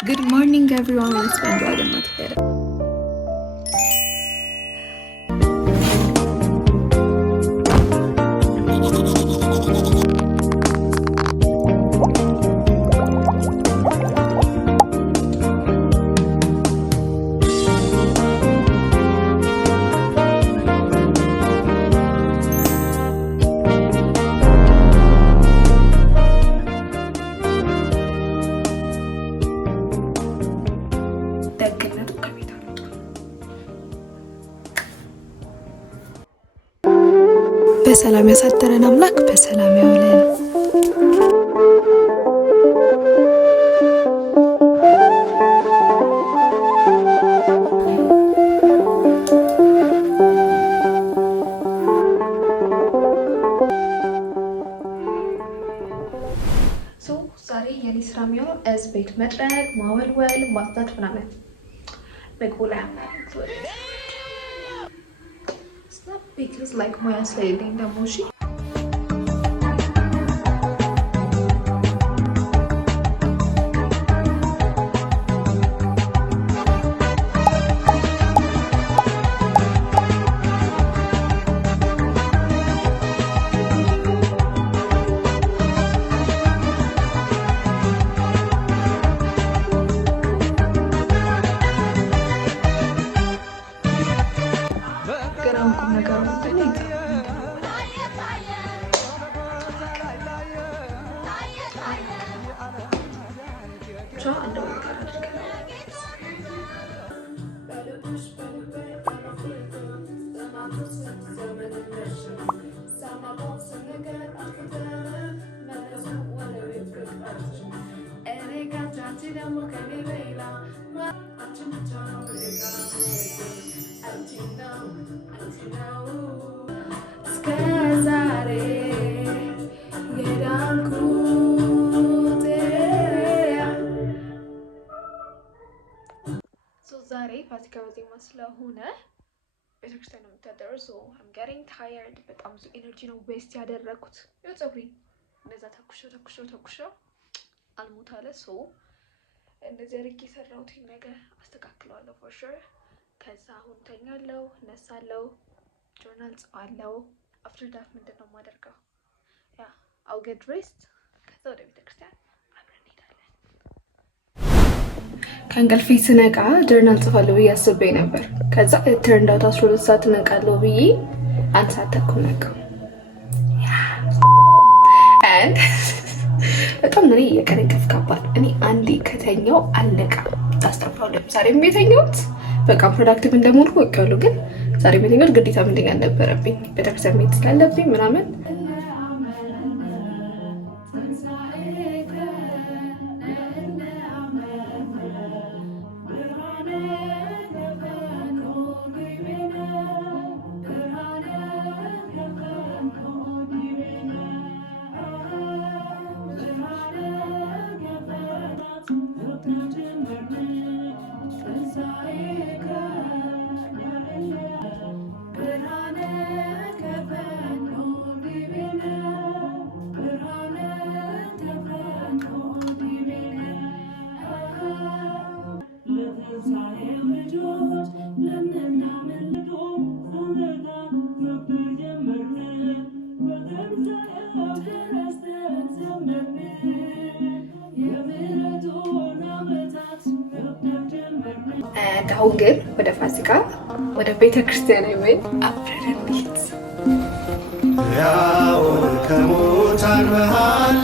Good morning everyone, let's enjoy the month together. በሰላም ያሳደረን አምላክ በሰላም ያውለን። ዛሬ የኔ ስራ የሚሆነው ቤት መጥረግ፣ ማወልወል፣ ማጽዳት ምናምን ምግቡ ላይ because like my sliding the moshi ዛሬ ፋሲካ ወዜማ ስለሆነ ቤተክርስቲያን ነው የምታደረው። ሶ I'm getting tired። በጣም ብዙ ኤነርጂ ነው ዌስት ያደረኩት። ፀጉሬን እንደዛ ተኩሾ አልሞት አለ። ሶ እንደዚህ አድርጌ የሰራሁት ነገር አስተካክለዋለሁ for sure። ከዛ አሁን ተኛለሁ፣ እነሳለሁ፣ ጆርናል ጽፋለሁ። after that ምንድን ነው የማደርገው? I'll get dressed። ከዛ ወደ ቤተክርስቲያን ከእንቅልፌ ስነቃ ጆርናል ጽፋለሁ ብዬ አስቤ ነበር። ከዛ ተርንድ አውት 12 ሰዓት እነቃለሁ ብዬ አንድ ሰዓት ተኩል ነቃው። በጣም እኔ የቀን እንቅልፍ ከባድ። እኔ አንዴ ከተኛው አልነቃም። ታስጠፋው። ለምሳሌ የተኛሁት በቃ ፕሮዳክቲቭ እንደምሆን ወቀሉ፣ ግን ዛሬ መተኛት ግዴታ ምንድን ነበረብኝ ቤተክርስቲያን መሄድ ስላለብኝ ምናምን አሁን ግን ወደ ፋሲካ ወደ ቤተክርስቲያን አይመን አብረን ያው ከሞታን መሃል